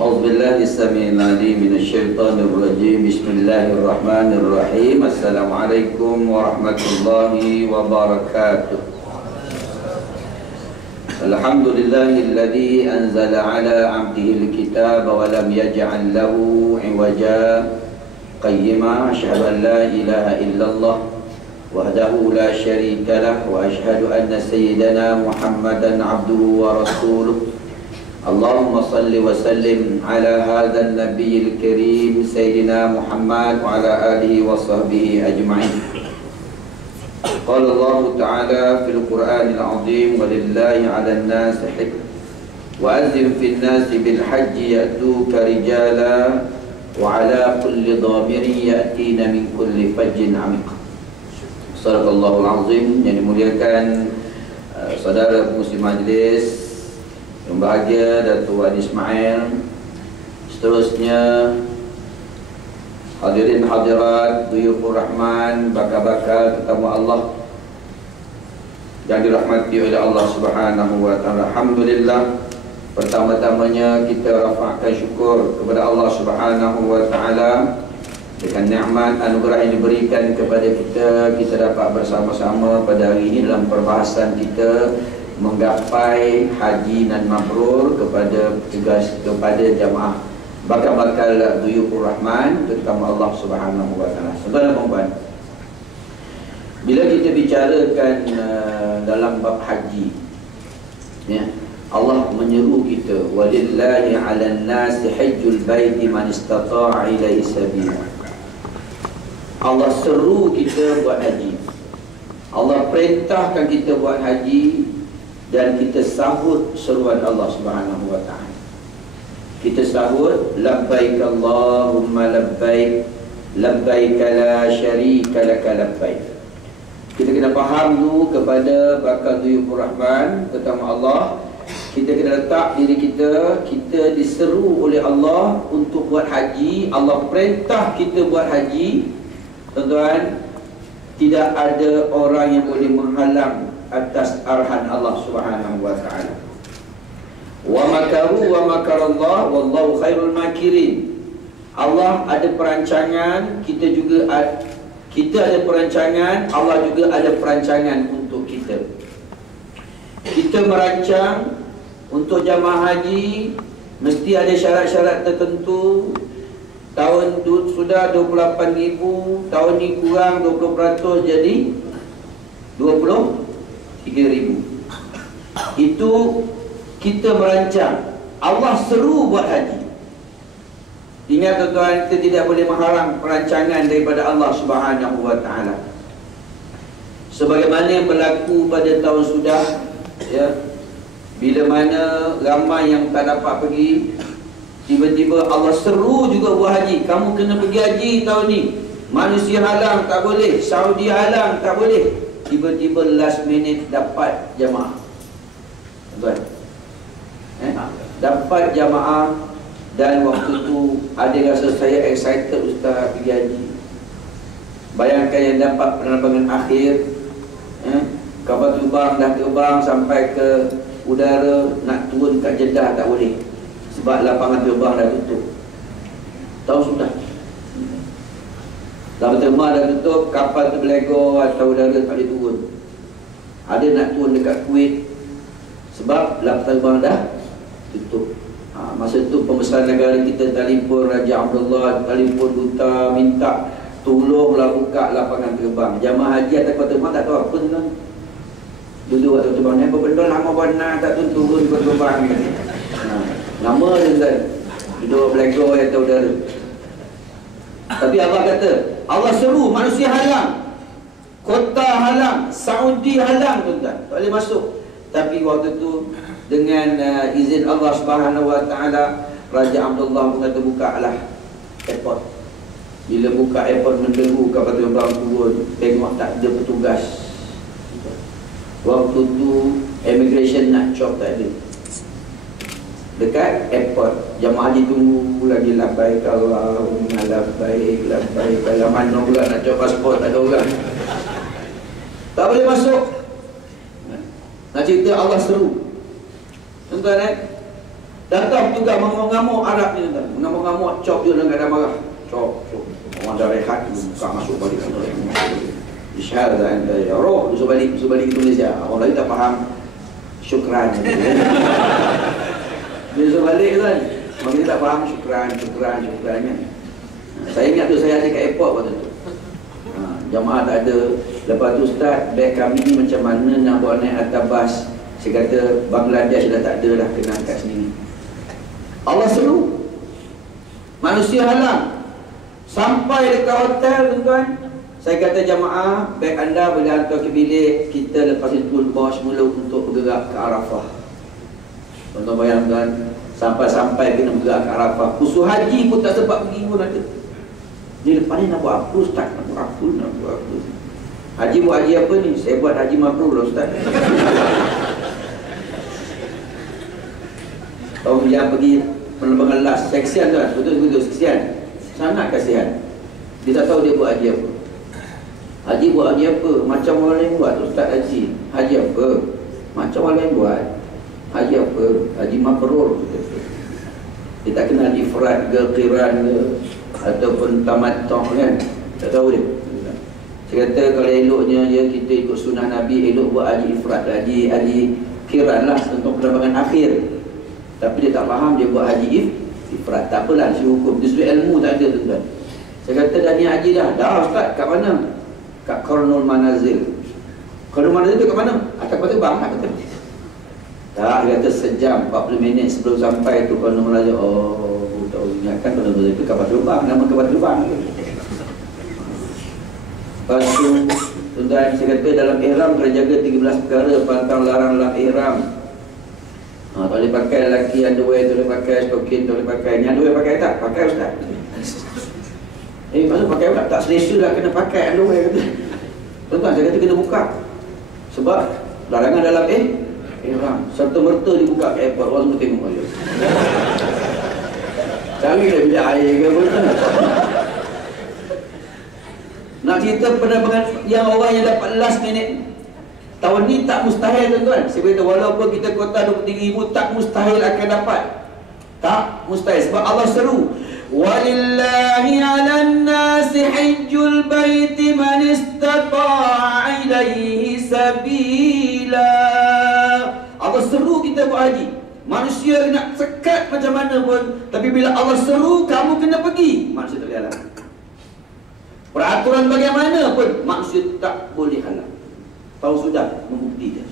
أعوذ بالله السميع العليم من الشيطان الرجيم. بسم الله الرحمن الرحيم. السلام عليكم ورحمة الله وبركاته. الحمد لله الذي أنزل على عبده الكتاب ولم يجعل له عوجا قيما. أشهد أن لا إله إلا الله وحده لا شريك له وأشهد أن سيدنا محمدا عبده ورسوله. اللهم صل وسلم على هذا النبي الكريم سيدنا محمد وعلى آله وصحبه أجمعين. قال الله تعالى في القرآن العظيم: ولله على الناس حج وأذن في الناس بالحج يأتوك رجالا وعلى كل ضامر يأتين من كل فج عميق. Sadaqallahul Azim. Yang dimuliakan saudara pengurusi majlis yang bahagia, Datuk Wan Ismail, seterusnya hadirin hadirat, duyufur rahman, bakal-bakal tetamu Allah yang dirahmati oleh Allah Subhanahu wa taala. Alhamdulillah, pertama-tamanya kita rafa'kan syukur kepada Allah Subhanahu wa taala dengan nikmat anugerah yang diberikan kepada kita dapat bersama-sama pada hari ini dalam perbahasan kita menggapai haji nan mabrur kepada tugas kepada jamaah bakal-bakal duyufur rahman terutama Allah Subhanahu wa taala. Saudara-saudara, bila kita bicarakan dalam bab haji, ya, Allah menyeru kita, walillahi 'alan nasi hajjul baiti man istata'a ilaihi sabila. Allah seru kita buat haji. Allah perintahkan kita buat haji dan kita sahut seruan Allah Subhanahu wa taala. Kita sahut labbaik Allahumma labbaik labbaik la syarika laka labbaik. Kita kena faham dulu kepada bakal duyufur rahman pertama Allah. Kita kena letak diri kita diseru oleh Allah untuk buat haji. Allah perintah kita buat haji. Tuan-tuan, tidak ada orang yang boleh menghalang atas arahan Allah Subhanahu wa taala. Wa makaru wa makarallah wallahu khairul makirin. Allah ada perancangan, kita ada perancangan, Allah juga ada perancangan untuk kita. Kita merancang untuk jamaah haji mesti ada syarat-syarat tertentu. Tahun sudah 28,000, tahun ni kurang 20% jadi 23,000. Itu kita merancang. Allah seru buat haji. Ingat tuan-tuan, kita tidak boleh menghalang perancangan daripada Allah Subhanahu wa taala. Sebagaimana yang berlaku pada tahun sudah, ya, bila mana ramai yang tak dapat pergi, tiba-tiba Allah seru juga buat haji. Kamu kena pergi haji tahun ni. Malaysia halang tak boleh, Saudi halang tak boleh. Tiba-tiba last minute dapat jamaah. Tuan, dapat jamaah. Dan waktu tu ada rasa saya excited ustaz pergi haji. Bayangkan yang dapat penerbangan akhir, kapal terbang dah terbang sampai ke udara, nak turun kat Jeddah tak boleh sebab lapangan terbang dah tutup. Tahu sudah. Lapangan terbang dah tutup, kapal terbelegor atau udara tak boleh turun. Ada nak turun dekat Kuwait sebab lapangan terbang dah tutup. Masa tu pembesar negara kita telefon Raja Abdullah, telefon duta minta tolonglah buka lapangan terbang. Jamaah haji atas kapal terbang tak tahu apa tu. Dulu waktu terbang ni apa benda lama benar tak turun terbang ni. Lama je kan. Duduk belegor atau udara. Tapi Allah kata, Allah seru, manusia halang, kota halang, Saudi halang tuan-tuan, tak boleh masuk. Tapi waktu tu dengan izin Allah Subhanahu wa taala, Raja Abdullah pun kata bukalah airport. Bila buka airport menderu kapal terbang turun, tengok tak ada petugas. Waktu tu immigration nak cop tak ada. Dekat airport, jamaah haji tunggu lagi, labbaik Allahumma labbaik labbaik. Kalau mana pula nak cop pasport, tak ada orang. Tak boleh masuk. Nak cerita Allah seru. Tuan-tuan, Datang juga mengamuk-ngamuk Arab ni tuan. Mengamuk-ngamuk, cop dia dengan keadaan marah. Cop. Orang dah rehat, buka masuk balik. Isyhad anda ya roh, masuk balik ke Malaysia. Orang lain tak faham. Syukran. Dia masuk balik kan. Orang lain tak faham syukrannya. Saya ingat tu saya ada kat airport waktu tu. Jamaah tak ada. Lepas tu Ustaz, beg kami ni macam mana nak bawa naik atas bas. Saya kata Bangladesh dah tak ada dah, kena angkat sendiri. Allah seru. Manusia halang. Sampai dekat hotel tuan-tuan, saya kata jamaah, beg anda boleh hantar ke bilik. Kita lepas itu bawa semula untuk bergerak ke Arafah. Tuan-tuan bayangkan, sampai kena bergerak ke Arafah. Usul haji pun tak sempat pergi pun ada. Dia lepas ni nak buat apa Ustaz? Nak buat apa? Haji buat haji apa ni? Saya buat haji mabrur lah Ustaz. Tahun yang pergi penerbangan last, kesian tuan, betul-betul kesian. Sangat kasihan. Dia tak tahu dia buat haji apa. Haji buat haji apa? Macam orang lain buat Ustaz haji. Haji apa? Macam orang lain buat. Haji apa? Haji mabrur. Dia tak kenal ifrad ke, qiran ke, ataupun tamattu' kan. Tak tahu dia. Saya kata kalau eloknya kita ikut sunnah Nabi, elok buat haji ifrad, haji qiran lah untuk penerbangan akhir. Tapi dia tak faham, dia buat haji ifrad. Tak apalah, si hukum. Dia sudut ilmu tak ada tuan-tuan. Saya kata dah ni haji dah. Dah Ustaz, kat mana? Kat Qarnul Manazil. Qarnul Manazil tu kat mana? Atas kata bang nak kata. Tak, dia kata sejam 40 minit sebelum sampai tu Qarnul Manazil. Oh, tak ingatkan Qarnul Manazil tu kapal terbang. Nama kapal terbang. Lepas tu, tuan-tuan, saya kata dalam ihram kena jaga 13 perkara. Pantang larang dalam ihram. Tak boleh pakai lelaki underwear, tak boleh pakai stokin, tak boleh pakai. Ni underwear pakai tak? Pakai Ustaz. Maksud pakai pula? Tak selesa lah kena pakai underwear kata. Tuan-tuan, saya kata kena buka. Sebab larangan dalam ihram. Serta-merta dibuka ke airport, orang semua tengok aja. Cari dah bilik air ke apa. Nak cerita penerbangan yang orang yang dapat last minute. Tahun ni tak mustahil tuan-tuan. Saya beritahu walaupun kita kota 23,000, tak mustahil akan dapat. Tak mustahil sebab Allah seru. Walillahi 'alan nasi hajjul baiti man istata'a ilaihi sabila. Allah seru kita buat haji. Manusia nak sekat macam mana pun, tapi bila Allah seru kamu kena pergi, manusia tak boleh halang. Peraturan bagaimana pun manusia tak boleh halang. Tahu sudah membuktikan.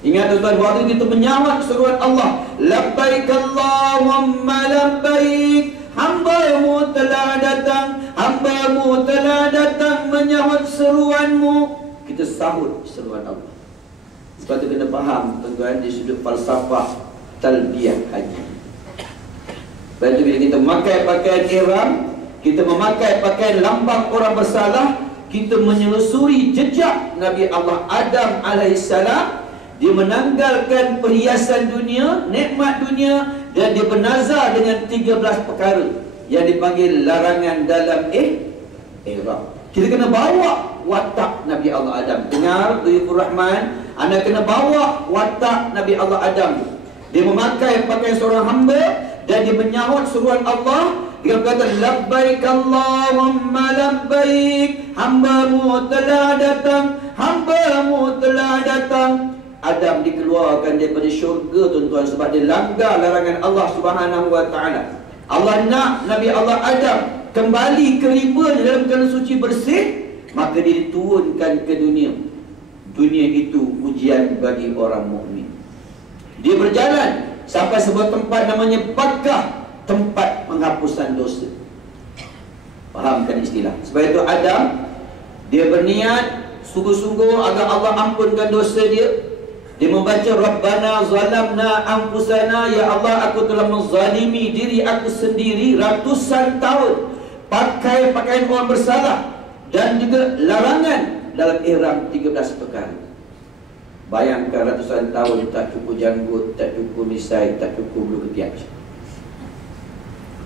Ingat tuan-tuan, waktu kita menyawat seruan Allah, labbaik Allahumma labbaik, hamba-Mu telah datang menyawat seruanmu. Kita sahut seruan Allah. Sebab itu kena faham tuan-tuan di sudut falsafah talbiyah haji. Lepas itu bila kita memakai pakaian ihram, kita memakai pakaian lambang orang bersalah, kita menyelusuri jejak Nabi Allah Adam alaihissalam. Dia menanggalkan perhiasan dunia, nikmat dunia, dan dia bernazar dengan 13 perkara yang dipanggil larangan dalam ihram. Kita kena bawa watak Nabi Allah Adam. Dengar Duyufur Rahman, anda kena bawa watak Nabi Allah Adam. Dia memakai pakaian seorang hamba dan dia menyahut seruan Allah. Dia berkata, labbaik Allahumma labbaik, hamba-Mu telah datang. Adam dikeluarkan daripada syurga tuan-tuan sebab dia langgar larangan Allah Subhanahu wa taala. Allah nak Nabi Allah Adam kembali ke ribanya dalam keadaan suci bersih, maka dia diturunkan ke dunia. Dunia itu ujian bagi orang mukmin. Dia berjalan sampai sebuah tempat namanya Bakkah, tempat penghapusan dosa. Fahamkan istilah. Sebab itu Adam, dia berniat sungguh-sungguh agar Allah ampunkan dosa dia. Dia membaca Rabbana zalamna anfusana, ya Allah aku telah menzalimi diri aku sendiri ratusan tahun. Pakai pakaian orang bersalah dan juga larangan dalam ihram 13 perkara. Bayangkan ratusan tahun tak cukup janggut, tak cukup misai, tak cukup bulu ketiak.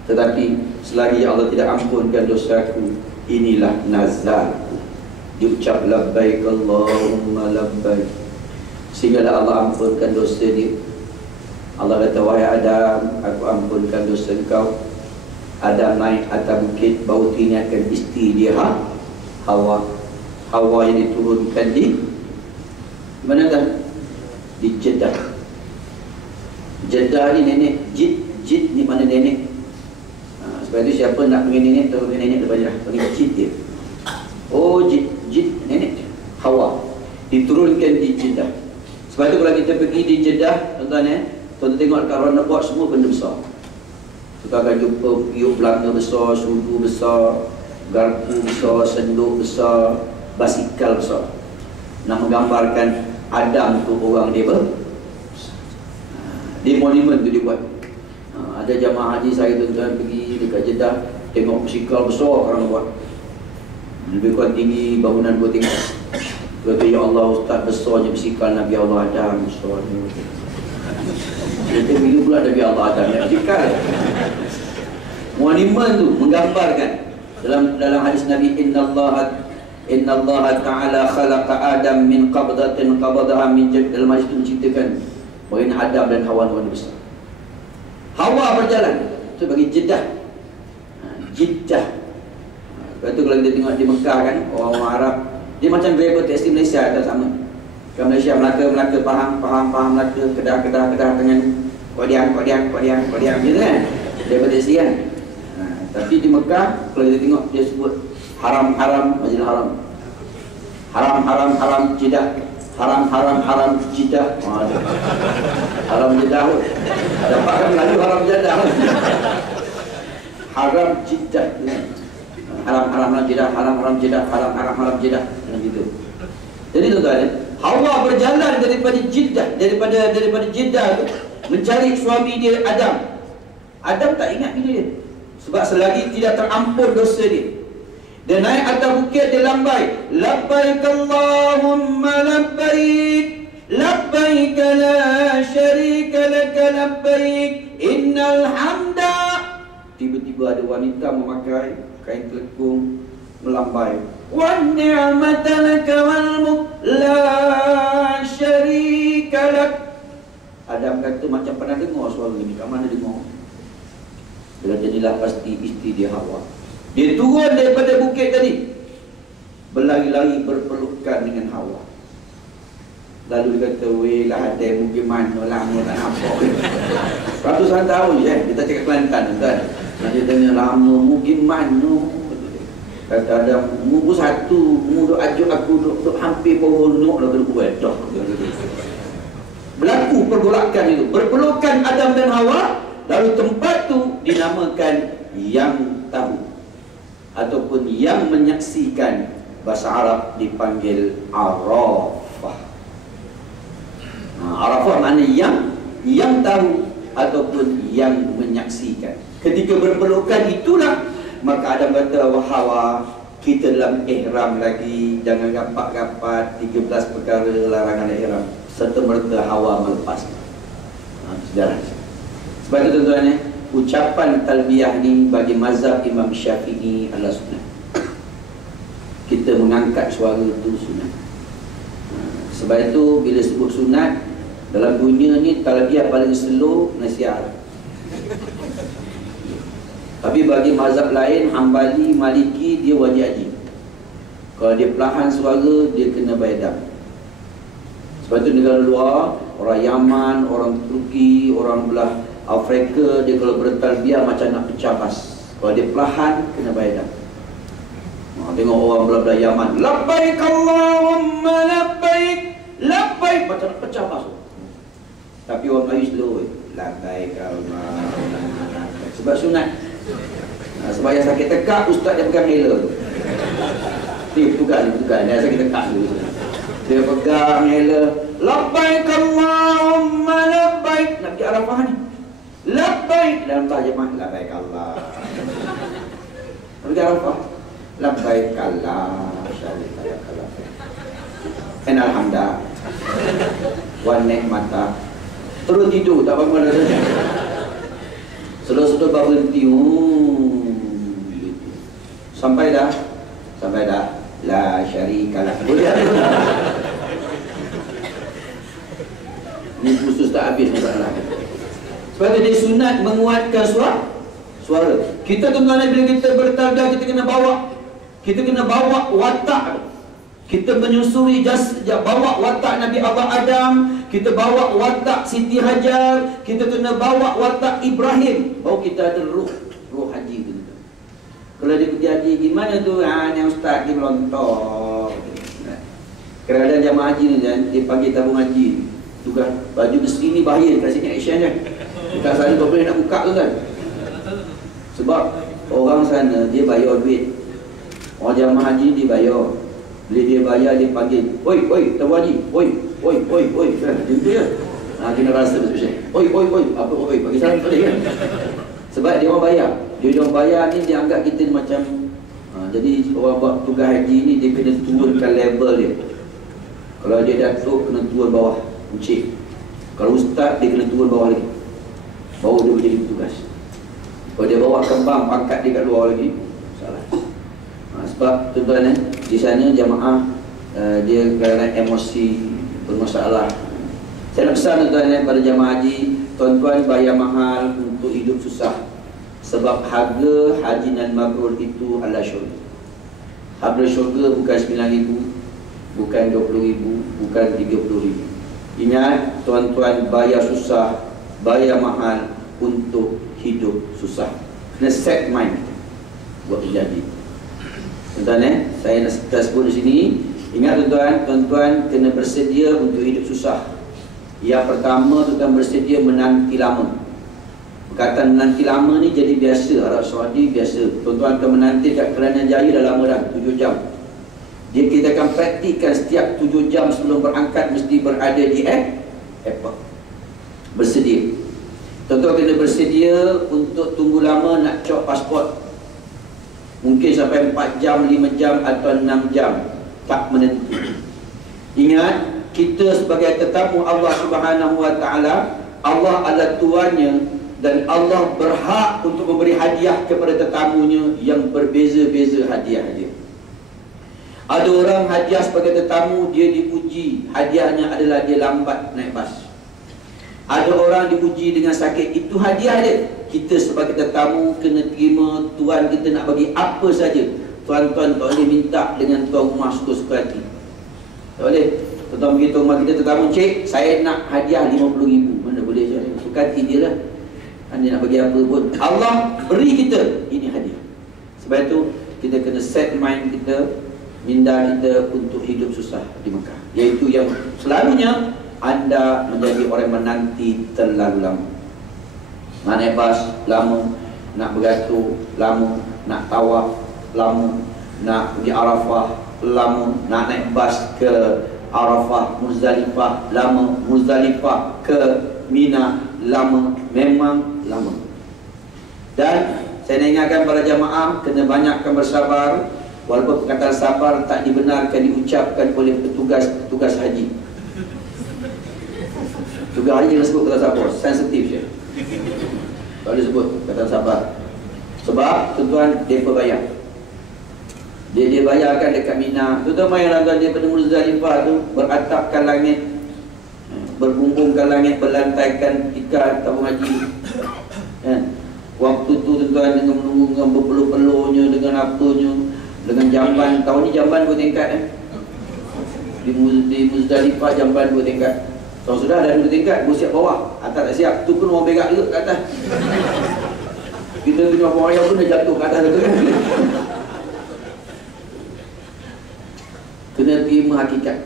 Tetapi selagi Allah tidak ampunkan dosaku, inilah nazarku. Diucap labbaik Allahumma labbaik, sehinggalah Allah ampunkan dosa dia. Allah kata, wahai Adam, aku ampunkan dosa engkau. Adam naik atas bukit, bau ingatkan isteri dia Hawa. Hawa yang diturunkan di mana kan? Di Jeddah. Jeddah ni nenek, Jid ni mana nenek. Sebab itu siapa nak panggil nenek, terus panggil nenek depan Jeddah, panggil Jid dia. Oh, Jid nenek Hawa diturunkan di Jeddah. Sebab itu kalau kita pergi di Jeddah, tuan-tuan tuan tengok dekat roundabout semua benda besar. Kita akan jumpa piuk belanga besar, sudu besar, garpu besar, senduk besar, basikal besar. Nak menggambarkan Adam tu orang dia di monumen tu dibuat. Ada jamaah haji saya tuan-tuan pergi dekat Jeddah, tengok basikal besar orang buat. Lebih kurang tinggi bangunan 2 tingkat. Kata, ya Allah, Ustaz, besarnya basikal Nabi Allah Adam, besarnya. Kita bila pula Nabi Allah Adam yang basikal. Monumen tu menggambarkan dalam hadis Nabi, Inna Allah Ta'ala khalaqa Adam min qabdatin qabadaha min jad. Dalam hadis itu menceritakan bahawa Adam dan Hawa wanita besar. Hawa berjalan itu bagi Jeddah. Jeddah. Lepas tu kalau kita tengok di Mekah kan, orang Arab dia macam driver taksi Malaysia, tak sama. Kalau Malaysia Melaka Pahang Melaka, Kedah dengan Kodiang gitu kan, driver taksi kan. Tapi di Mekah kalau kita tengok dia sebut haram Masjidil Haram, haram Jeddah, haram Jeddah. Haram Jeddah dapatkan Melayu haram Jeddah. Haram Jeddah, haram Jeddah, haram Jeddah macam gitu. Jadi tuan-tuan, Hawa berjalan daripada Jeddah, daripada Jeddah tu mencari suami dia Adam. Adam tak ingat bila dia, sebab selagi tidak terampun dosa dia. Dia naik atas bukit, dia lambai, labbaik Allahumma labbaik, labbaik la syarika laka labbaik, innal hamda. Tiba-tiba ada wanita memakai kain telekung melambai, wan ni'mata laka wal mulk la syarika lak. Adam kata macam pernah dengar suara ni, kat mana dengar? Dia kata inilah pasti isteri dia Hawa. Dia turun daripada bukit tadi, berlari-lari berpelukan dengan Hawa. Lalu dia kata, weh lah ada mungkin mana lama tak nampak. Ratusan tahun je, kita cakap Kelantan kan. Dia tanya lama mungkin mana. Kata ada muka satu, duk ajuk aku duk hampir pohon nok dah berbuat dah. Berlaku pergolakan itu, berpelukan Adam dan Hawa. Lalu tempat tu dinamakan yang tahu ataupun yang menyaksikan. Bahasa Arab dipanggil Arafah. Arafah maknanya yang tahu ataupun yang menyaksikan. Ketika berpelukan itulah maka Adam kata, Hawa, kita dalam ihram lagi, jangan gapak-gapak 13 perkara larangan ihram. Serta merta Hawa melepas. Sejarah. Sebab itu tuan-tuan, ucapan talbiyah ni bagi mazhab Imam Syafi'i adalah sunnah. Kita mengangkat suara itu sunnah. Sebab itu bila sebut sunat dalam dunia ni, talbiyah paling slow nasihat. Tapi bagi mazhab lain, Hambali, Maliki, dia wajib haji. Kalau dia perlahan suara, dia kena bayar dam. Sebab itu negara luar, orang Yaman, orang Turki, orang belah Afrika, dia kalau bertalbiyah macam nak pecah bas. Kalau dia perlahan, kena bayar dam. Tengok orang belah-belah Yaman, labbaik Allahumma labbaik, labbaik, macam nak pecah bas. Tapi orang Melayu slow, labbaik Allahumma labbaik. Sebab sunat. Sebab yang sakit tekak, ustaz dia pegang hela tu. Dia tukar, dia sakit tekak dulu. Dia pegang hela, labbaik Allahumma labbaik. Nak pergi Arafah ni, labbaik dalam terjemah, labbaik Allah. Pergi Arafah, labbaik Allah syarika lak labbaik, innal hamda wan ni'mata. Terus tidur, tak bangun dah. Sudah berhenti. Sampai dah la syarika lak. Ini khusus tak habis masalah. Sebab itu dia sunat menguatkan suara. Kita tuan-tuan, bila kita bertadah, kita kena bawa watak. Kita menyusui bawa watak Nabi Allah Adam, kita bawa watak Siti Hajar, kita kena bawa watak Ibrahim. Baru kita ada ruh haji tu. Kalau dia pergi haji, gimana tu? Yang ustaz dia melontok. Kadang-kadang jamaah haji ni kan, dia panggil tabung haji. Tu kan, baju besi ni bahaya kat sini action kan. Dekat sana kau boleh nak buka tu kan. Sebab orang sana dia bayar duit. Orang jamaah haji dia bayar. Bila dia bayar, dia panggil, oi, tabung haji, oi, kan, macam tu ya. Kena rasa betul-betul. Oi, apa oi, bagi salam boleh kan. Sebab dia orang bayar. Dia orang bayar ni, dia anggap kita macam jadi orang buat tugas haji ni, dia kena turunkan level dia. Kalau dia datuk, kena turun bawah, encik. Kalau ustaz, dia kena turun bawah lagi, baru dia menjadi petugas. Kalau dia bawa kembang, pangkat dia kat luar lagi, salah. Sebab tuan-tuan di sana jamaah dia kerana emosi bermasalah. Saya nak pesan tuan-tuan pada jamaah haji, tuan-tuan bayar mahal untuk hidup susah. Sebab harga haji dan mabrur itu adalah syurga. Harga syurga bukan 9,000, bukan 20,000, bukan 30,000. Ingat, tuan-tuan bayar susah, bayar mahal untuk hidup susah. Kena set mind buat terjadi. Tuan-tuan, saya nak sebut di sini. Ingat tuan-tuan kena bersedia untuk hidup susah. Yang pertama, tuan-tuan bersedia menanti lama. Perkataan menanti lama ni jadi biasa. Arab Saudi biasa. Tuan-tuan akan menanti kat Kerana Jaya dah lama dah, 7 jam. Kita akan praktikkan setiap 7 jam sebelum berangkat mesti berada di airport. Bersedia. Tuan-tuan kena bersedia untuk tunggu lama nak cop pasport. Mungkin sampai 4 jam, 5 jam atau 6 jam. Tak menentu. Ingat, kita sebagai tetamu Allah Subhanahu Wa Taala, Allah adalah tuannya, dan Allah berhak untuk memberi hadiah kepada tetamunya yang berbeza-beza hadiah-hadiah. Ada orang hadiah sebagai tetamu, dia diuji, hadiahnya adalah dia lambat naik bas. Ada orang diuji dengan sakit, itu hadiah dia. Kita sebagai tetamu kena terima tuan kita nak bagi apa saja. Tuan-tuan tak boleh minta dengan tuan rumah suka-suka hati. Tak boleh. Tuan-tuan pergi tuan rumah kita tetamu, cik, saya nak hadiah 50,000. Mana boleh je, suka hati dia lah. Dia nak bagi apa pun, Allah beri kita, ini hadiah. Sebab itu kita kena set mind kita, minda kita untuk hidup susah di Mekah. Iaitu yang selalunya anda menjadi orang menanti terlalu lama. Nak naik bas lama, nak bergatur lama, nak tawaf lama, nak pergi Arafah lama, nak naik bas ke Arafah, Muzdalifah lama, Muzdalifah ke Mina lama, memang lama. Dan saya nak ingatkan para jamaah, kena banyakkan bersabar. Walaupun perkataan sabar tak dibenarkan diucapkan oleh petugas haji. Petugas haji kena sebut kata sabar, sensitif je. Tak boleh sebut perkataan sabar. Sebab tuan-tuan, mereka bayar. Dia bayarkan dekat Mina. Tuan-tuan bayangkan daripada Muzdalifah tu, beratapkan langit, berbumbungkan langit, berlantaikan tikar tabung haji. Waktu tu tuan-tuan dengan menunggu, dengan berpeluh-peluhnya, dengan apanya, dengan jamban. Tahun ni jamban 2 tingkat di Muzdalifah jamban 2 tingkat. Tahun sudah ada 2 tingkat, siap bawah, atas tak siap. Tu pun orang berak juga kat atas. Kita tengok orang ayam pun dah jatuh kat atas tu kan. Kena terima hakikat.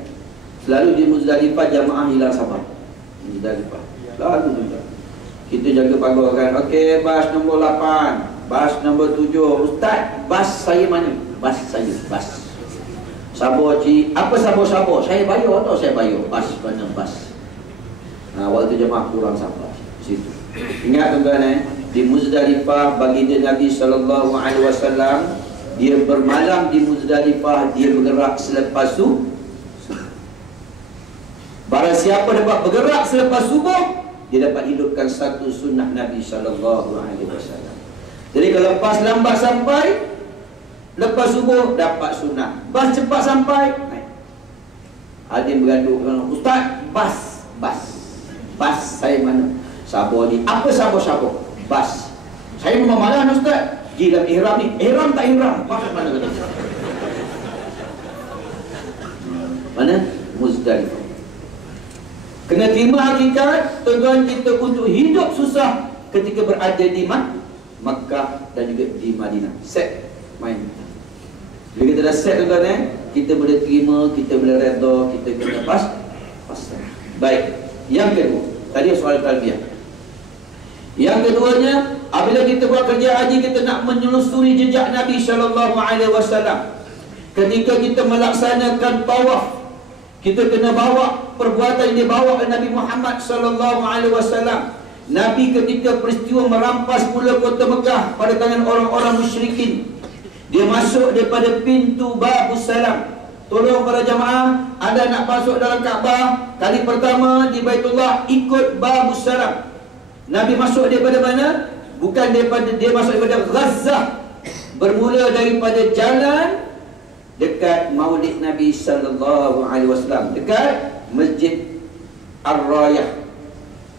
Selalu di Muzdalifah jamaah hilang sabar. Muzdalifah selalu tuan-tuan. Kita jaga pagar kan. Okey, bas nombor 8, bas nombor 7. Ustaz, bas saya mana? Bas saya, bas. Sabar cik. Apa sabar-sabar? Saya bayar atau saya bayar? Bas mana bas? Waktu jemaah kurang sabar di situ. Ingat tuan-tuan di Muzdalifah baginda Nabi SAW, dia bermalam di Muzdalifah, dia bergerak selepas subuh. Barang siapa dapat bergerak selepas subuh, dia dapat hidupkan satu sunnah Nabi SAW. Jadi kalau bas lambat sampai, lepas subuh dapat sunnah. Bas cepat sampai, naik. Ada yang bergaduh, Ustaz, bas saya mana? Sabar ni, apa sabar-sabar? Bas. Saya memang malas Ustaz. Pergi dalam ihram ni. Ihram tak ihram? Maksud mana kata? Mana? Muzdalifah. Kena terima hakikat tujuan kita untuk hidup susah ketika berada di Makkah dan juga di Madinah. Set main. Bila kita dah set tuan-tuan, kita boleh terima, kita boleh redha, kita kena pasrah. Baik. Yang kedua, tadi soal talbiyah. Yang keduanya, apabila kita buat kerja haji, kita nak menelusuri jejak Nabi SAW. Ketika kita melaksanakan tawaf, kita kena bawa perbuatan yang dibawa oleh Nabi Muhammad SAW. Nabi ketika peristiwa merampas mula kota Mekah pada tangan orang-orang musyrikin, dia masuk daripada pintu Babus Salam. Tolong para jamaah, anda nak masuk dalam Kaabah kali pertama di Baitullah, ikut Babus Salam. Nabi masuk daripada mana? Bukan daripada, dia masuk daripada Gazzah. Bermula daripada jalan dekat Maulid Nabi SAW, dekat Masjid Ar-Rayah.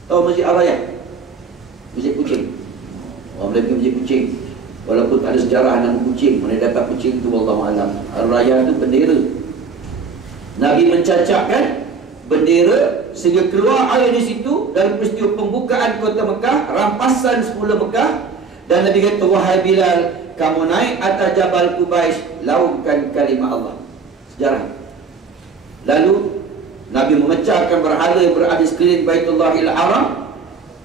Tahu Masjid Ar-Rayah? Masjid kucing. Orang boleh pergi Masjid kucing, walaupun tak ada sejarah nama kucing. Mana dapat kucing tu wallahualam. Ar-Rayah tu bendera. Nabi mencacapkan bendera sehingga keluar air di situ dalam peristiwa pembukaan kota Mekah, rampasan semula Mekah. Dan Nabi kata, wahai Bilal, kamu naik atas Jabal Qubais, laungkan kalimah Allah. Sejarah. Lalu Nabi memecahkan berhala yang berada sekeliling Baitullahil Haram,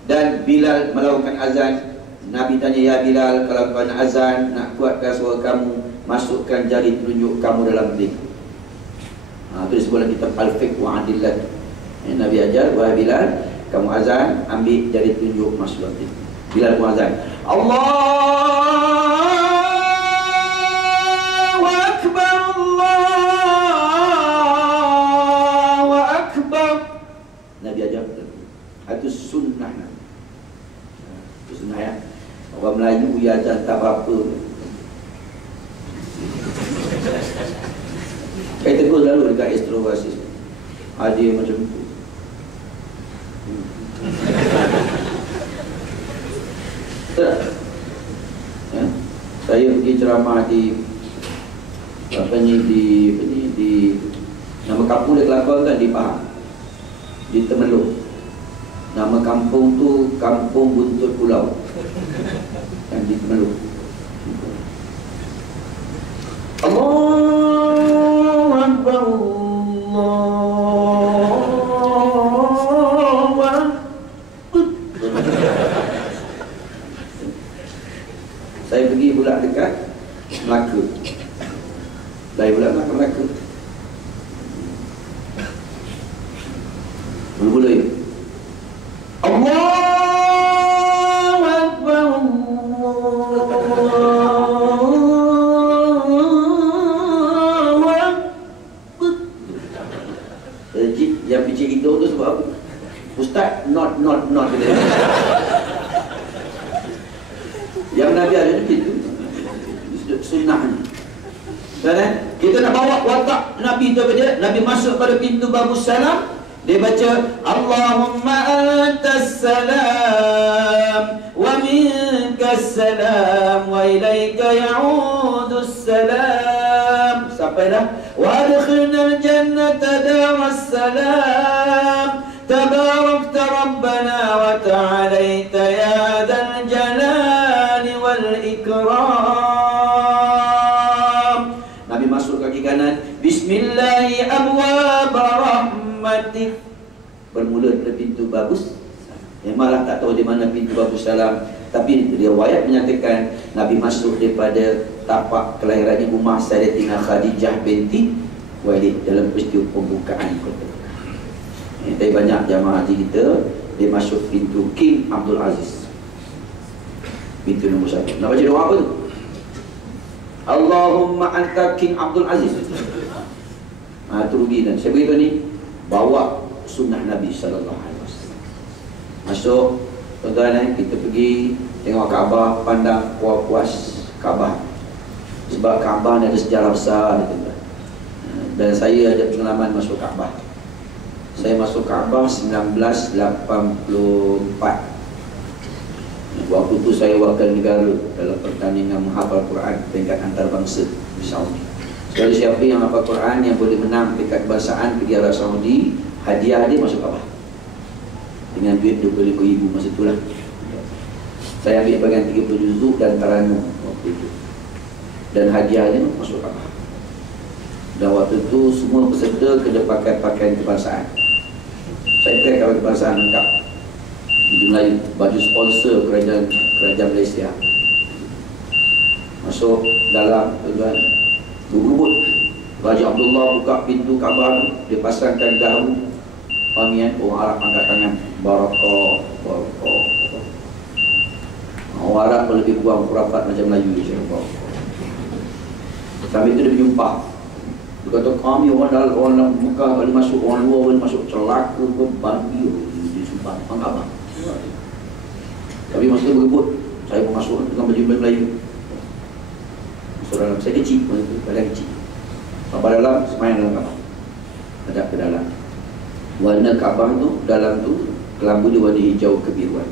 dan Bilal melakukan azan. Nabi tanya, ya Bilal, kalau kau nak azan, nak kuatkan suara kamu, masukkan jari telunjuk kamu dalam telinga. Itu disebut dalam kitab Al-Fiqh wa Adillat. Nabi ajar, wahai Bilal, kamu azan, ambil jari telunjuk, masuk dalam telinga. Bilal pun azan, Allahu Akbar, Allahu Akbar. Nabi ajar, itu sunnah Nabi. Itu sunnah ya. Orang Melayu ya azan tak apa-apa. Saya tegur lalu dekat Astrobasis. Ada macam tu. Tak. Ya? Saya pergi ceramah di apa ni, di nama kampung di Kelakon kan, di Pahang, di Temeluk. Nama kampung tu Kampung Buntut Pulau, yang di Temeluk. Allahu Akbar, Allahu Akbar. Saya pergi pula dekat Melaka. Saya pula nak ke Melaka. Mula-mula ya, Allahu Akbar, Allahu Akbar. Yang picit hidung tu sebab apa? Ustaz, not yang Nabi ada itu sunnahnya. Dan kita nak bawa watak Nabi tu kepada Nabi masuk pada pintu Babus Salam, dia baca Allahumma antas salam wa minkas salam wa ilaika ya'udus salam. Sampai dah, wa adkhilna al-jannata daras salam tabarakta rabbana wa ta'alaita ya dzal jalali wal ikram. Nabi masuk kaki kanan, bismillahi abwab rahmatik. Bermula dari pintu Babus. Memanglah tak tahu di mana pintu Babus Salam, tapi riwayat menyatakan Nabi masuk daripada tapak kelahiran ibu Ummah Sayyidatina Khadijah binti Khuwailid dalam peristiwa pembukaan kota. Tapi banyak jamaah haji kita, dia masuk pintu King Abdul Aziz, pintu nombor 1. Nak baca doa apa tu? Allahumma anta King Abdul Aziz. Itu rugi dan saya beritahu ni, bawa sunnah Nabi SAW. Masuk, tuan-tuan, kita pergi tengok Kaabah, pandang puas Kaabah. Sebab Kaabah ni ada sejarah besar, tuan-tuan. Dan saya ada pengalaman masuk Kaabah. Saya masuk Kaabah 1984. Waktu itu saya wakil negara dalam pertandingan menghafal Quran peringkat antarabangsa di Saudi. Sekali siapa yang hafal Quran yang boleh menang peringkat kebangsaan pergi Arab Saudi, hadiah dia masuk Kaabah dengan duit 20,000 masa itulah. Saya ambil bagian 30 juzuk dan taranum waktu itu, dan hadiahnya masuk Kaabah. Dan waktu itu semua peserta kena pakai pakaian kebangsaan. Saya pakai pakaian kebangsaan lengkap, jumlah baju sponsor kerajaan Malaysia. Masuk dalam tuan, berebut. Raja Abdullah buka pintu Kaabah, dia pasangkan garu. Pamian orang Arab angkat tangan, barakah, barakah. Orang Arab lebih kurang khurafat macam Melayu je. Sampai itu dia berjumpa. Dia kata kami orang dalam, orang Mekah boleh masuk, orang luar boleh masuk, celaka ke babi di sumpah Kaabah. Tapi masa itu berebut, saya pun masuk dengan baju Melayu. Masuk dalam, saya kecil masa itu, badan kecil. Sampai dalam, semain dalam Kaabah. Hadap ke dalam. Warna Kaabah tu, dalam tu, kelambu dia warna hijau kebiruan.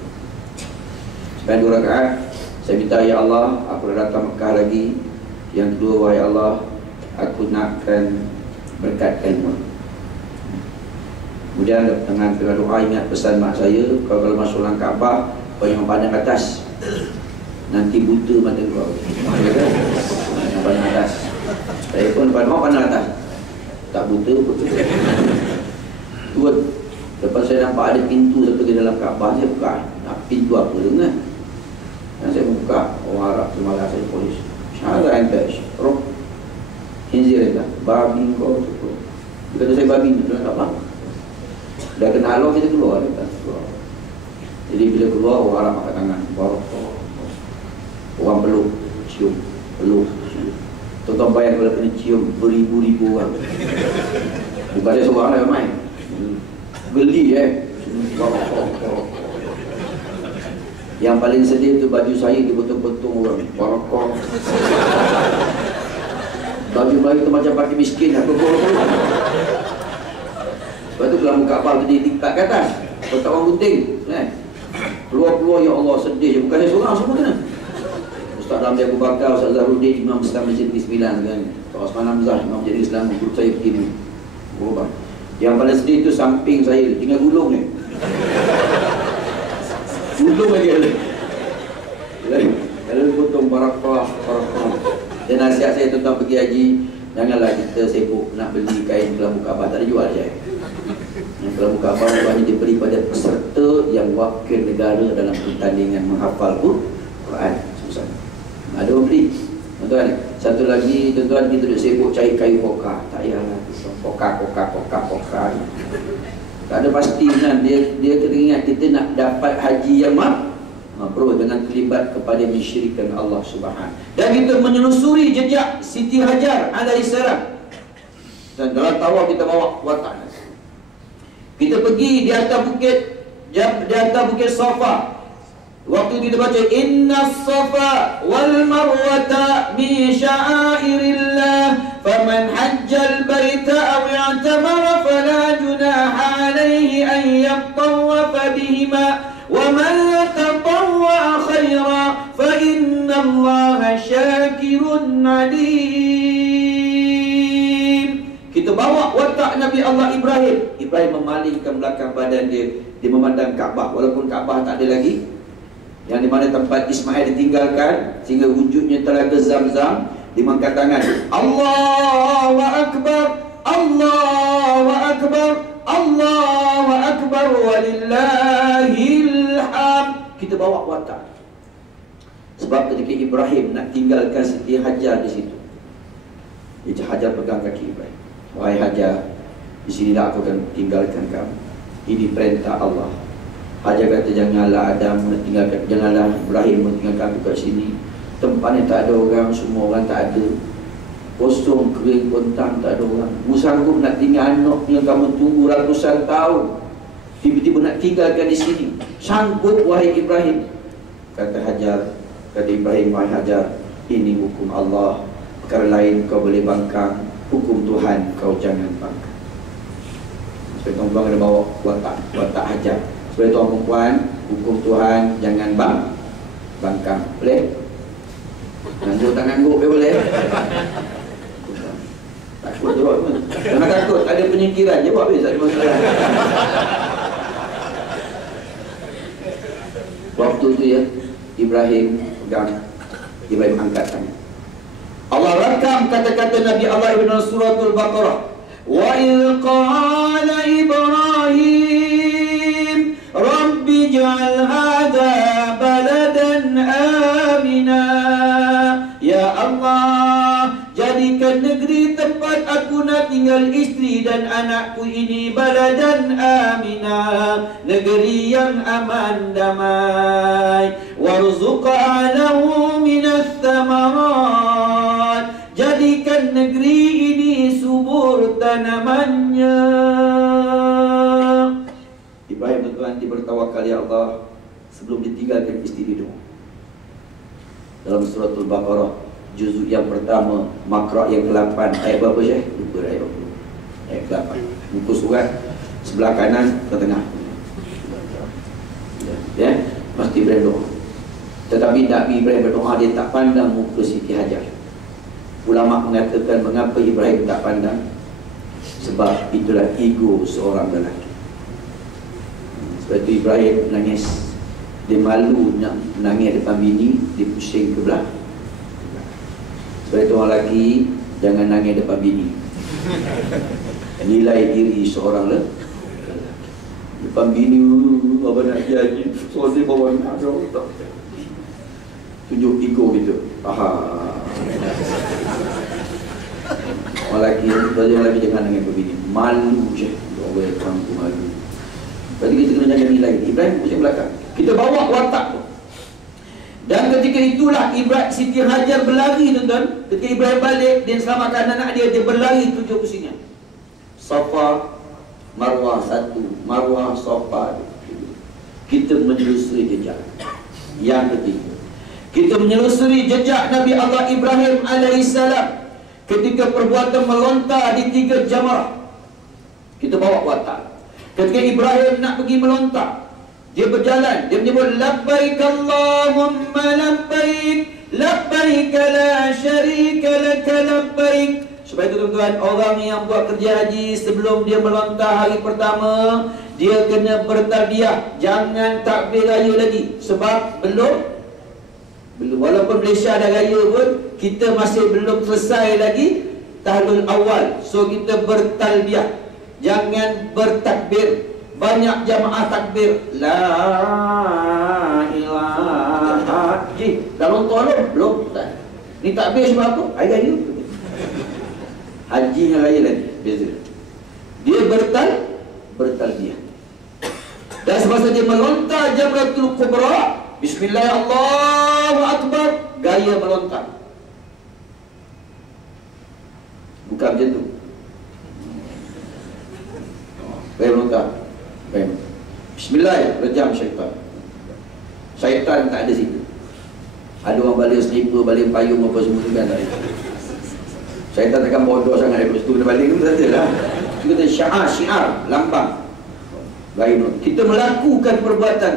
Sekarang 2 rakaat, saya minta, ya Allah, aku dah datang Mekah lagi. Yang kedua, wahai Allah, aku nakkan berkat ilmu. Kemudian dengan doa ingat pesan mak saya, kalau masuk dalam Kaabah, kau jangan pandang atas, nanti buta mata kau. Jangan pandang atas. Saya pun pandang atas, tak buta pun. Dua, lepas saya nampak ada pintu satu di dalam Kaabah, saya buka. Pintu apa dengar? Yang saya buka, orang Arab termalah saya polis. Syarah anda, roh hinzir anda, babi kau tu. Dia kata saya babi tu, tak apa. Dah kena halau kita keluar, kita keluar. Jadi bila keluar, orang Arab angkat tangan, barakah. Orang peluk, cium, peluk, cium. Tuan-tuan bayang kalau kena cium beribu-ribu orang. Bukan saya seorang lah main. Geli Yang paling sedih tu baju saya dipotong-potong orang, barakah. Baju Melayu tu macam pakai miskin aku. Lepas tu kalau muka Kaabah tu ditingkat ke atas, letak orang gunting, keluar-keluar, ya Allah sedih. Bukan saya seorang, semua kena. Ustaz Ramli Abu Bakar, Ustaz Zahruddin, Imam Islam Masjid Negeri Sembilan kan, Pak Osman Hamzah, Imam Masjid Islam, guru saya pergi ni berubah. Yang paling sedih tu samping saya, tinggal gulung ni. Gulung lagi ada. Kalau potong barakah, barakah. Dan nasihat saya tuan-tuan pergi haji, janganlah kita sibuk nak beli kain kelambu Kaabah, tak ada jual je. Yang kelambu Kaabah hanya diberi pada peserta yang wakil negara dalam pertandingan menghafal Quran. Susah. Ada orang beli. Tuan-tuan, satu lagi tuan-tuan, kita duduk sibuk cari kayu pokah. Tak payahlah. Pokah. Tak ada pasti kan. Dia kena ingat kita nak dapat haji yang mabrur dengan terlibat kepada mensyirikkan Allah Subhanahu. Dan kita menelusuri jejak Siti Hajar alaihissalam. Dan dalam tawaf kita bawa watak. Kita pergi di atas bukit Safa. Waktu kita baca Inna Safa wal Marwata min sya'airillah faman hajjal baita aw i'tamara fala junaha alayhi an yattawafa bihima wa man tatawwa khaira fa inna Allaha syakirun alim. Kita bawa watak Nabi Allah Ibrahim. Ibrahim memalingkan belakang badan dia memandang Kaabah, walaupun Kaabah tak ada lagi, yang di mana tempat Ismail ditinggalkan, sehingga wujudnya telaga Zam-Zam. Dia mengangkat tangan, Allahu Akbar, Allahu Akbar, Allahu Akbar, walillahil hamd. Kita bawa watak. Sebab ketika Ibrahim nak tinggalkan Siti Hajar di situ, Siti Hajar pegang kaki Ibrahim. Wahai Hajar, di sinilah aku akan tinggalkan kamu. Ini perintah Allah. Hajar kata, janganlah Adam meninggalkan, janganlah Ibrahim meninggalkan aku kat sini. Tempatnya tak ada orang, semua orang tak ada. Kosong, kering, kontang, tak ada orang. Musanggup nak tinggal anak yang kamu tunggu ratusan tahun, tiba-tiba nak tinggalkan di sini. Sanggup wahai Ibrahim? Kata Hajar, kata Ibrahim, wahai Hajar, ini hukum Allah. Perkara lain kau boleh bangkang, hukum Tuhan kau jangan bangkang. Supaya tuan-tuan ada bawa watak Hajar. Sebagai tuan perempuan, hukum Tuhan jangan bangkang. Boleh? Nganggur tangan gua boleh? Takut tu pun. Jangan takut, ada penyingkiran je buat habis, tak ada masalah. Waktu tu ya, Ibrahim pegang, Ibrahim angkat tangan. Allah rakam kata-kata Nabi Allah dalam suratul Baqarah. Wa idh qala Ibrahim Rabbi ij'al hadha baladan amina. Ya Allah, jadikan negeri tempat aku nak tinggal isteri dan anakku ini baladan amina, negeri yang aman damai. Warzuq ahlahu minas thamarat, jadikan negeri ini subur tanamannya. Ibrahim tuan bertawakal ya Allah sebelum ditinggalkan isteri itu. Dalam suratul Baqarah juzuk yang pertama, makra yang ke-8, ayat berapa Syekh? Lupa ayat berapa. Ayat ke-8. Muka surat sebelah kanan ke tengah. Ya, pasti berdoa. Tetapi Nabi Ibrahim berdoa, dia tak pandang muka Siti Hajar. Ulama mengatakan mengapa Ibrahim tak pandang? Sebab itulah ego seorang lelaki. Sebab itu Ibrahim menangis. Dia malu nak menangis depan bini, dia pusing ke belah. Sebab itu orang lelaki jangan nangis depan bini. Nilai diri seorang lelaki. Depan bini, apa nak jadi? So dia bawa nak tak. Tunjuk ego gitu. Aha. Orang lelaki jangan nangis depan bini. Malu je. Orang kampung malu. Jadi kita kena jaga nilai. Ibrahim pusing belakang. Kita bawa watak tu. Dan ketika itulah Ibrahim, Siti Hajar berlari tuan-tuan. Ketika Ibrahim balik, dia selamatkan anak dia, dia berlari tujuh pusingnya. Safa, Marwah satu, Marwah, Safa. Kita menelusuri jejak. Yang ketiga, kita menelusuri jejak Nabi Allah Ibrahim alaihissalam ketika perbuatan melontar di 3 jamarah. Kita bawa watak. Ketika Ibrahim nak pergi melontar, dia berjalan, dia menyebut labbaik Allahumma labbaik, labbaik la syarika laka labbaik. Supaya itu tuan-tuan, orang yang buat kerja haji sebelum dia melontar hari pertama, dia kena bertalbiyah, jangan takbir raya lagi. Sebab belum walaupun Malaysia dah raya pun, kita masih belum selesai lagi tahlul awal. So kita bertalbiyah, jangan bertakbir. Banyak jamaah takbir la ilaha dalam tolong belum tak. Ni takbir sebab apa? Hari raya. Haji dengan raya lagi beza. Dia bertalbiyah. Dan semasa dia melontar Jamratul Kubra, bismillah Allahu akbar, gaya melontar. Bukan macam tu. Gaya melontar. Bismillah, rejam syaitan. Syaitan tak ada situ. Ada orang balik slipper, balik payung apa semua tu kan tak ada. Syaitan takkan bodoh sangat daripada situ. Dia balik tu tak ada lah. Itu kata syiar, lambang. Baik, kita melakukan perbuatan.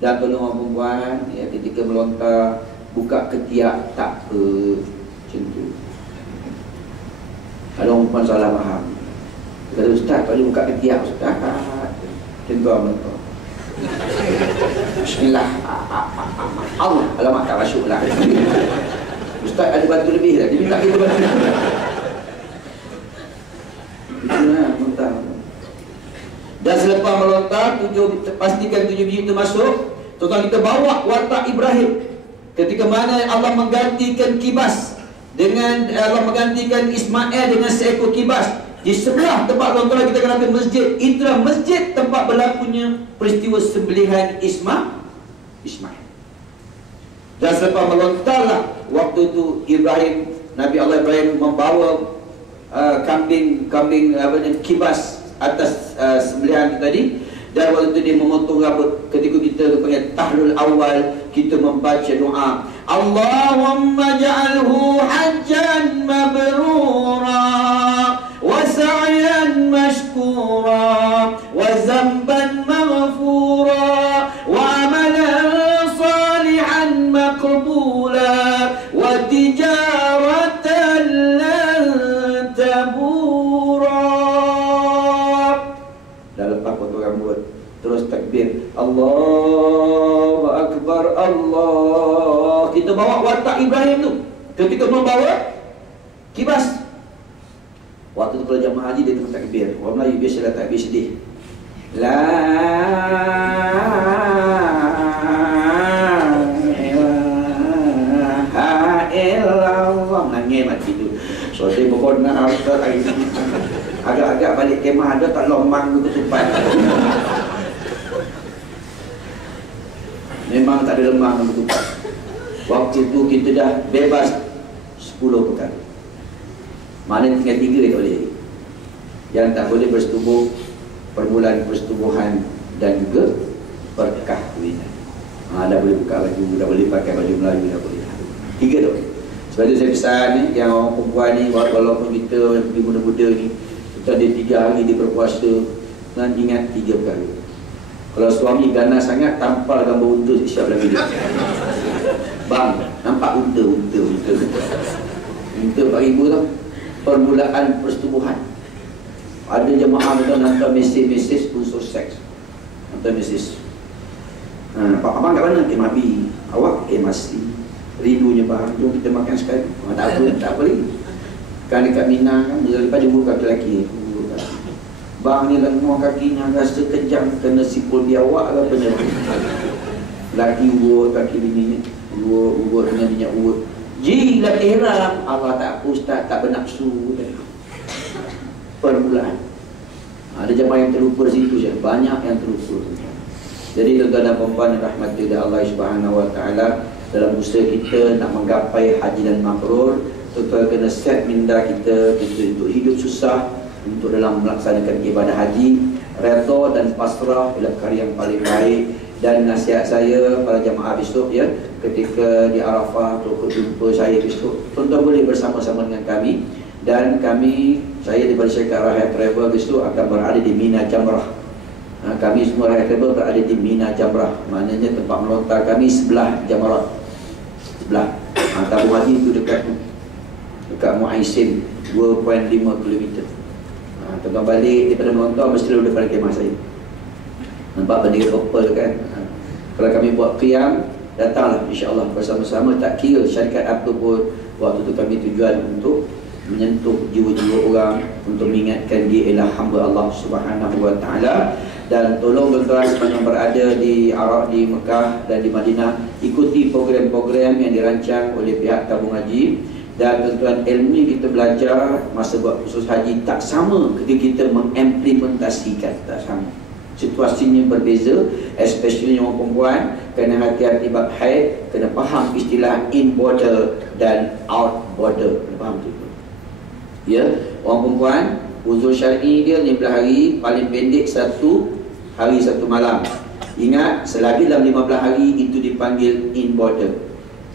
Dan kalau orang perempuan ya, ketika melontar, buka ketiak tak apa. Macam tu. Kalau orang perempuan salah faham, kata ustaz, kalau buka ketiak ustaz, tentu melontar. Bismillah. Allah, alamak tak masuk lah. Ustaz ada batu lebih lah, dia minta kita batu. Itulah melontar. Dan selepas melontar, pastikan 7 biji itu masuk. Tuan-tuan, kita bawa watak Ibrahim ketika mana Allah menggantikan kibas dengan Allah menggantikan Ismail dengan seekor kibas. Di sebelah tempat tuan-tuan kita akan ada masjid. Itulah masjid tempat berlakunya peristiwa sembelihan Ismail. Dan selepas melontarlah waktu itu Ibrahim, Nabi Allah Ibrahim membawa kambing kibas atas sembelihan tadi. Dan waktu itu dia memotong rambut. Ketika kita panggil tahlul awal, kita membaca doa, Allahumma ja'alhu hajjan mabrura wa sa'yan mashkura wa zamban maghfura wa amalan salihan kita bawa watak Ibrahim tu ketika membawa kibas. Waktu tu kalau jamaah haji dia tengah takbir. Orang Melayu biasalah takbir sedih. La ilaha illallah. Nangis mati tu. So dia berkona harta agak-agak balik kemah ada tak lomang tu ketupat. Memang tak ada lemah ketupat. Waktu tu kita dah bebas 10 perkara. Mana tinggal 3 tak boleh. Yang tak boleh bersetubuh, permulaan persetubuhan dan juga perkahwinan. Dah boleh buka baju, dah boleh pakai baju Melayu, dah boleh. 3 tu. Sebab tu saya pesan ni, yang orang perempuan ni, walaupun kita yang pergi muda-muda ni, kita ada 3 hari dia berpuasa, dan ingat 3 perkara. Kalau suami ganas sangat, tampal gambar unta siap dalam video. Bang, nampak unta. Unta 4,000 tau. Permulaan persetubuhan. Ada jemaah betul hantar mesej unsur seks. Hantar mesej. Pak abang kat mana? Mabi. Awak? Masih. Rindunya bang. Jom kita makan sekali. Tak apa lagi. Kan dekat Mina kan, lepas jumpa kaki lelaki. Bang ni lemah kakinya rasa kejam kena sipul biawak ke apa ni. Laki urut kaki bininya. Urut dengan minyak urut. Jilat ihram. Allah tak apa ustaz, tak bernafsu. Permulaan. Ada jemaah yang terlupa situ je. Banyak yang terlupa. Jadi tuan-tuan dan puan-puan yang rahmati oleh Allah Subhanahu Wa Taala, dalam usaha kita nak menggapai haji dan mabrur, tuan-tuan kena set minda kita untuk hidup susah, untuk dalam melaksanakan ibadah haji, redha dan pasrah ialah perkara yang paling baik. Dan nasihat saya para jemaah besok ya, ketika di Arafah atau jumpa saya besok, tuan-tuan boleh bersama-sama dengan kami. Dan saya daripada syarikat Rahayat Travel besok akan berada di Mina Jamrah. Kami semua Rahayat Travel berada di Mina Jamrah. Maknanya tempat melontar kami sebelah Jamrah. Sebelah. Tabung haji itu dekat Muaisin, 2.5 km. Tuan-tuan balik daripada melontar mesti lalu depan kemah saya. Nampak bendera Opel kan. Kalau kami buat qiyam, datanglah insya-Allah bersama-sama, tak kira syarikat apa pun. Waktu tu kami tujuan untuk menyentuh jiwa-jiwa orang, untuk mengingatkan dia ialah hamba Allah Subhanahu Wa Taala. Dan tolong tuan-tuan sepanjang berada di Arab, di Mekah dan di Madinah, ikuti program-program yang dirancang oleh pihak tabung haji. Dan tuan-tuan, ilmu yang kita belajar masa buat khusus haji tak sama ketika kita mengimplementasikan, tak sama. Situasinya berbeza, especially orang perempuan. Kena hati-hati bab haid, kena faham istilah in border dan out border. Kena faham tu. Ya, orang perempuan uzur syar'i dia 15 hari, paling pendek 1 hari 1 malam. Ingat, selagi dalam 15 hari itu dipanggil in border.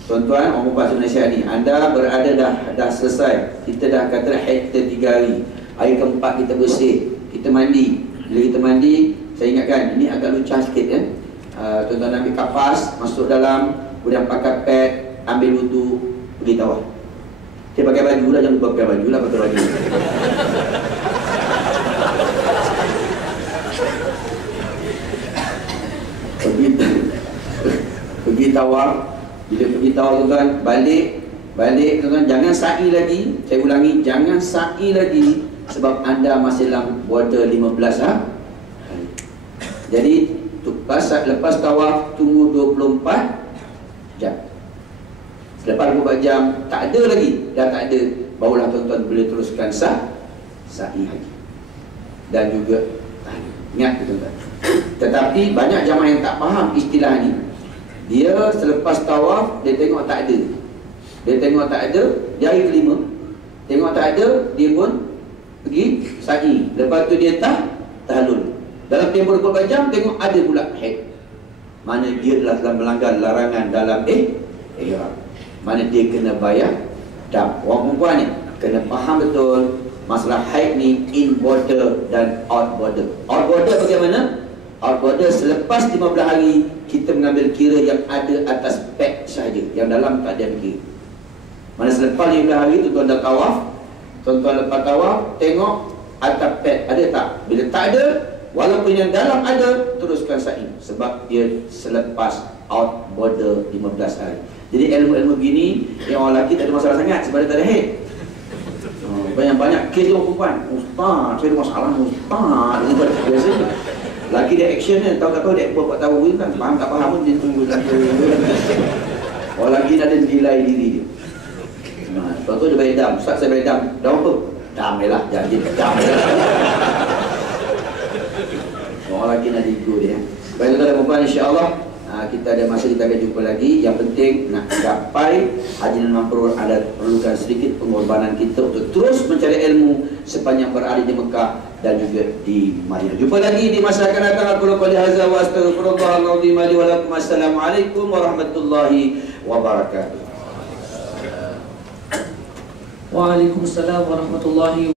Tuan-tuan, orang perempuan Indonesia ni, anda berada dah selesai. Kita dah kata haid kita 3 hari. Hari keempat kita bersih, kita mandi. Bila kita mandi, saya ingatkan, ini agak lucah sikit kan. Tuan-tuan ambil kapas, masuk dalam, kemudian pakai pad, ambil wudu, pergi tawaf. Dia pakai baju lah, jangan lupa pakai baju lah, pakai baju. Pergi tawaf. Bila pergi tawaf tuan-tuan, balik tuan-tuan, jangan sa'i lagi. Saya ulangi, jangan sa'i lagi, sebab anda masih dalam border 15 hari. Jadi lepas tawaf tunggu 24 jam. Selepas 24 jam tak ada lagi, dah tak ada, barulah tuan-tuan boleh teruskan sa'i haji. Dan juga ingat tuan-tuan. Tetapi banyak jamaah yang tak faham istilah ni. Dia selepas tawaf dia tengok tak ada. Dia hari kelima tengok tak ada, dia pun pergi sa'i. Lepas tu dia tahlul. Dalam tempoh 24 jam tengok ada pula haid. Mana dia telah melanggar larangan dalam ihram. Mana dia kena bayar dam. Orang perempuan ni kena faham betul masalah haid ni in border dan out border. Out border bagaimana? Out border selepas 15 hari kita mengambil kira yang ada atas pad sahaja, yang dalam tak ada kira. Mana selepas 15 hari tu tuan dah tawaf, tuan-tuan lepas tawaf tengok atas pad ada tak. Bila tak ada, walaupun yang dalam ada, teruskan sa'i, sebab dia selepas out border 15 hari. Jadi ilmu-ilmu gini yang orang lelaki tak ada masalah sangat sebab dia tak ada head. Banyak-banyak kes orang perempuan, ustaz, saya ada masalah ustaz. Biasanya lelaki dia action dia, tahu-tahu dia buat tahu kan, faham tak faham pun dia tunggu lelaki. Orang lelaki ada nilai diri dia. Lepas tu dia bayar dam, ustaz saya bayar dam. Dam apa? Dam lah, jadi dam lah. Orang lelaki nak ego dia. Baik tuan-tuan dan puan, insya-Allah kita ada masa kita akan jumpa lagi. Yang penting nak capai haji dan mabrur ada perlukan sedikit pengorbanan kita untuk terus mencari ilmu sepanjang berada di Mekah dan juga di Madinah. Jumpa lagi di masa akan datang. Aku qouli hadza wa astaghfirullahal azim li wa lakum. Assalamualaikum warahmatullahi wabarakatuh. Waalaikumsalam warahmatullahi wabarakatuh.